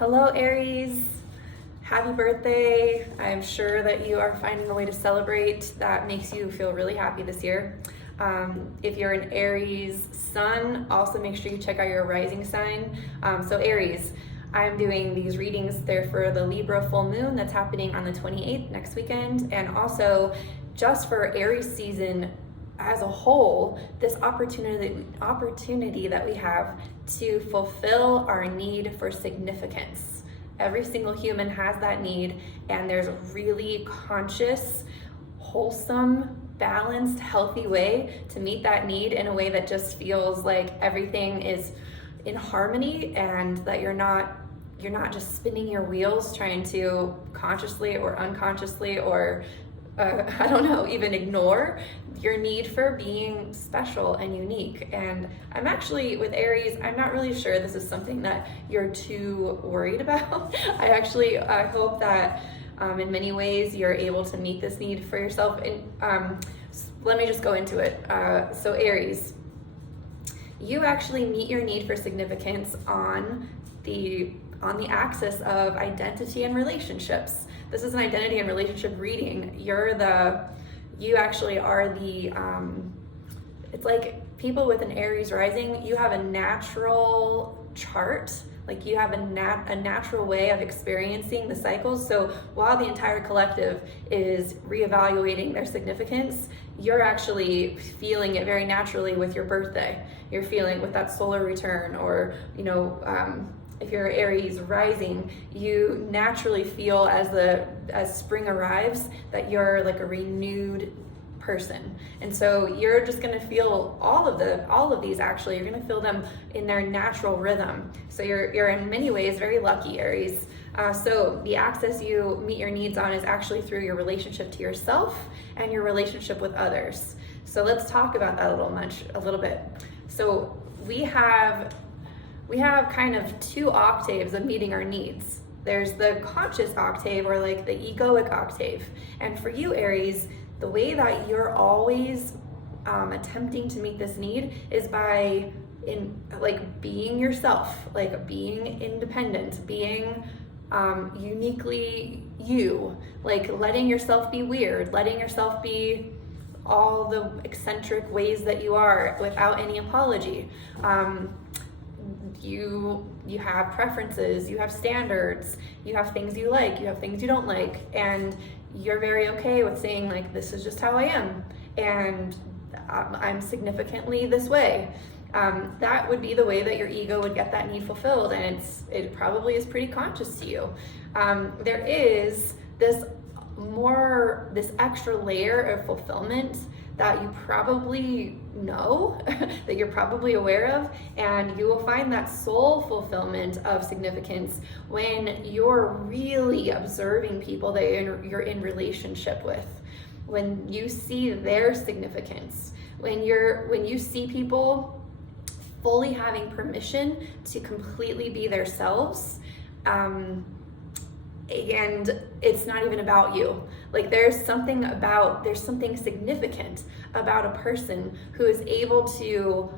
Hello, Aries. Happy birthday. I'm sure that you are finding a way to celebrate that makes you feel really happy this year. If you're an Aries sun, also make sure you check out your rising sign. So Aries, I'm doing these readings there for the Libra full moon that's happening on the 28th next weekend, and also just for Aries season as a whole, this opportunity that we have to fulfill our need for significance. Every single human has that need, and there's a really conscious, wholesome, balanced, healthy way to meet that need in a way that just feels like everything is in harmony, and that you're not just spinning your wheels trying to consciously or unconsciously or I don't know, even ignore your need for being special and unique. And I'm actually, with Aries, I'm not really sure this is something that you're too worried about. I hope that in many ways you're able to meet this need for yourself. And let me just go into it. So Aries, you actually meet your need for significance on the axis of identity and relationships. This is an identity and relationship reading. You actually are the, it's like people with an Aries rising, you have a natural chart, like you have a natural way of experiencing the cycles. So while the entire collective is reevaluating their significance, you're actually feeling it very naturally with your birthday. You're feeling with that solar return, or, if you're Aries rising, you naturally feel as spring arrives that you're like a renewed person. And so you're just gonna feel all of these actually, you're gonna feel them in their natural rhythm. So you're in many ways very lucky, Aries. So the axis you meet your needs on is actually through your relationship to yourself and your relationship with others. So let's talk about that a little bit. So we have kind of two octaves of meeting our needs. There's the conscious octave, or like the egoic octave. And for you, Aries, the way that you're always attempting to meet this need is by being yourself, like being independent, being uniquely you, like letting yourself be weird, letting yourself be all the eccentric ways that you are without any apology. You have preferences, you have standards, you have things you like, you have things you don't like, and you're very okay with saying like, this is just how I am, and I'm significantly this way. That would be the way that your ego would get that need fulfilled, and it probably is pretty conscious to you. There is this extra layer of fulfillment that you probably know, that you're probably aware of, and you will find that soul fulfillment of significance when you're really observing people that you're in relationship with, when you see their significance, when you see people fully having permission to completely be themselves, and it's not even about you. Like there's something significant about a person who is able to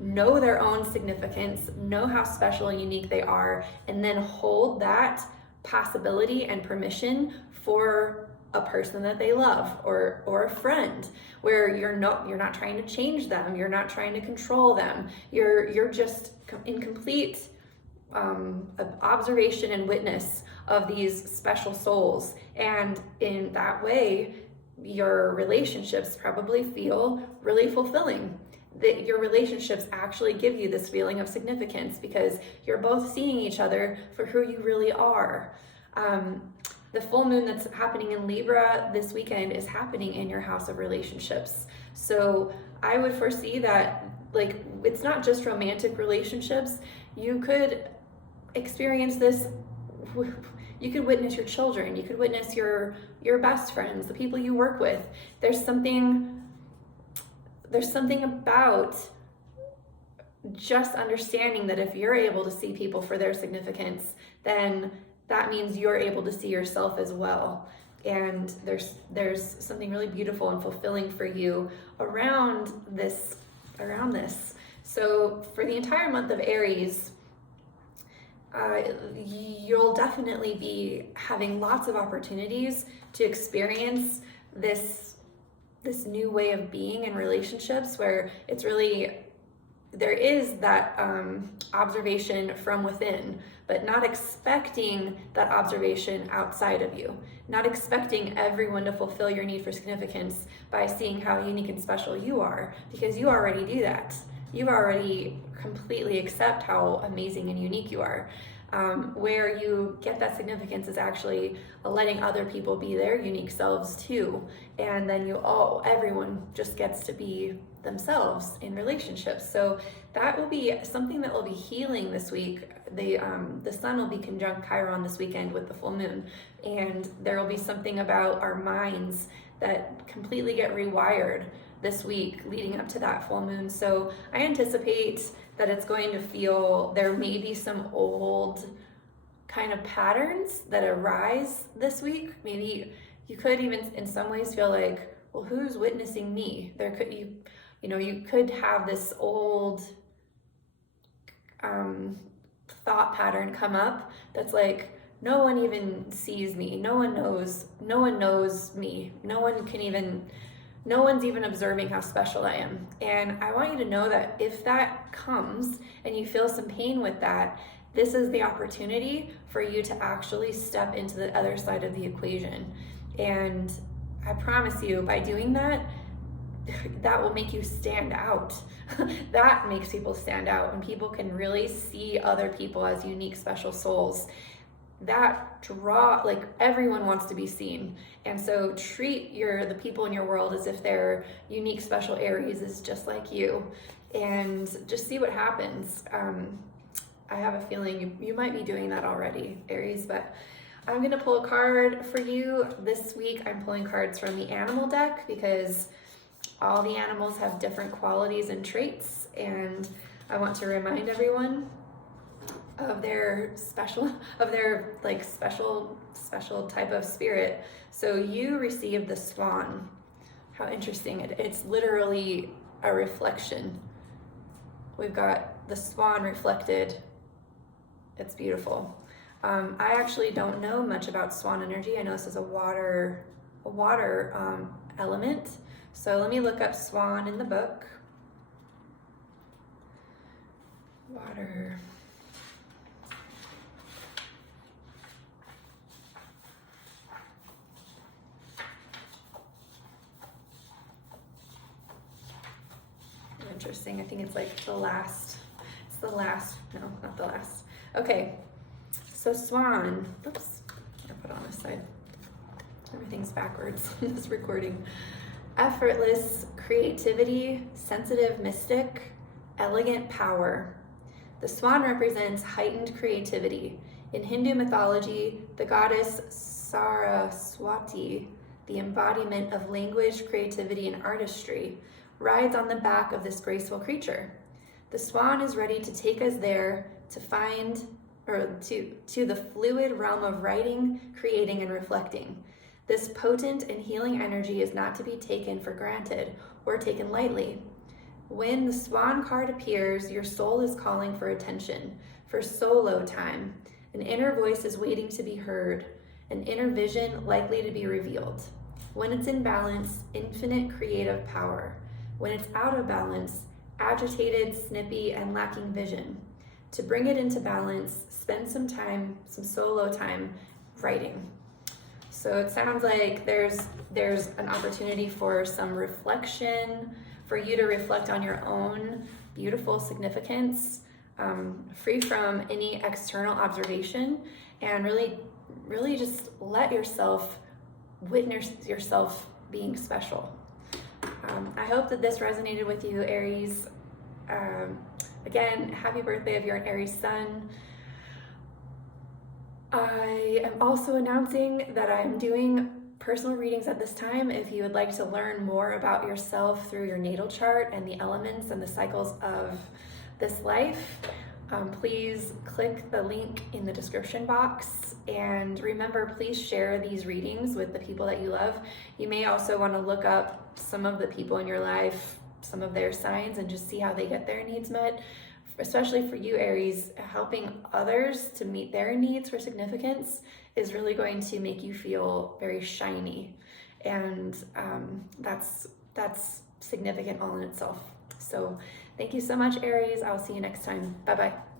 know their own significance, know how special and unique they are, and then hold that possibility and permission for a person that they love, or a friend, where you're not trying to change them, you're not trying to control them, you're just in complete observation and witness of these special souls. And in that way, your relationships probably feel really fulfilling. That your relationships actually give you this feeling of significance because you're both seeing each other for who you really are. The full moon that's happening in Libra this weekend is happening in your house of relationships. So I would foresee that, like, it's not just romantic relationships. You could experience this, you could witness your children, you could witness your best friends, the people you work with. There's something about just understanding that if you're able to see people for their significance, then that means you're able to see yourself as well. And there's something really beautiful and fulfilling for you around this. So for the entire month of Aries, you'll definitely be having lots of opportunities to experience this new way of being in relationships, where it's really, there is that observation from within, but not expecting that observation outside of you, not expecting everyone to fulfill your need for significance by seeing how unique and special you are, because you already do that. You already completely accept how amazing and unique you are. Where you get that significance is actually letting other people be their unique selves too. And then everyone just gets to be themselves in relationships. So that will be something that will be healing this week. The sun will be conjunct Chiron this weekend with the full moon. And there will be something about our minds that completely get rewired this week leading up to that full moon. So I anticipate that it's going to feel, there may be some old kind of patterns that arise this week. Maybe you could even in some ways feel like, well, who's witnessing me? You could have this old thought pattern come up that's like, no one even sees me, no one knows me, no one's even observing how special I am. And I want you to know that if that comes and you feel some pain with that, this is the opportunity for you to actually step into the other side of the equation. And I promise you, by doing that, that will make you stand out. That makes people stand out. When people can really see other people as unique, special souls, like everyone wants to be seen. And so treat the people in your world as if they're unique, special Aries is just like you, and just see what happens. I have a feeling you might be doing that already, Aries, but I'm going to pull a card for you this week. I'm pulling cards from the animal deck because all the animals have different qualities and traits, and I want to remind everyone of their special type of spirit. So you received the swan. How interesting. It's literally a reflection. We've got the swan reflected. It's beautiful. I actually don't know much about swan energy. I know this is a water element. So let me look up swan in the book. Water. Interesting. I think it's like no, not the last. Okay, so swan, oops, I put it on this side. Everything's backwards in this recording. Effortless creativity, sensitive mystic, elegant power. The swan represents heightened creativity. In Hindu mythology, the goddess Saraswati, the embodiment of language, creativity, and artistry, rides on the back of this graceful creature. The swan is ready to take us there to the fluid realm of writing, creating, and reflecting. This potent and healing energy is not to be taken for granted or taken lightly. When the swan card appears, your soul is calling for attention, for solo time. An inner voice is waiting to be heard, an inner vision likely to be revealed. When it's in balance, infinite creative power. When it's out of balance, agitated, snippy, and lacking vision. To bring it into balance, spend some solo time writing. So it sounds like there's an opportunity for some reflection, for you to reflect on your own beautiful significance, free from any external observation, and really just let yourself witness yourself being special. I hope that this resonated with you, Aries. Again, happy birthday if you're an Aries sun. I am also announcing that I'm doing personal readings at this time. If you would like to learn more about yourself through your natal chart and the elements and the cycles of this life, please click the link in the description box. And remember, please share these readings with the people that you love. You may also want to look up some of the people in your life, some of their signs, and just see how they get their needs met. especially for you, Aries, helping others to meet their needs for significance is really going to make you feel very shiny. And that's significant all in itself. So thank you so much, Aries. I'll see you next time. Bye-bye.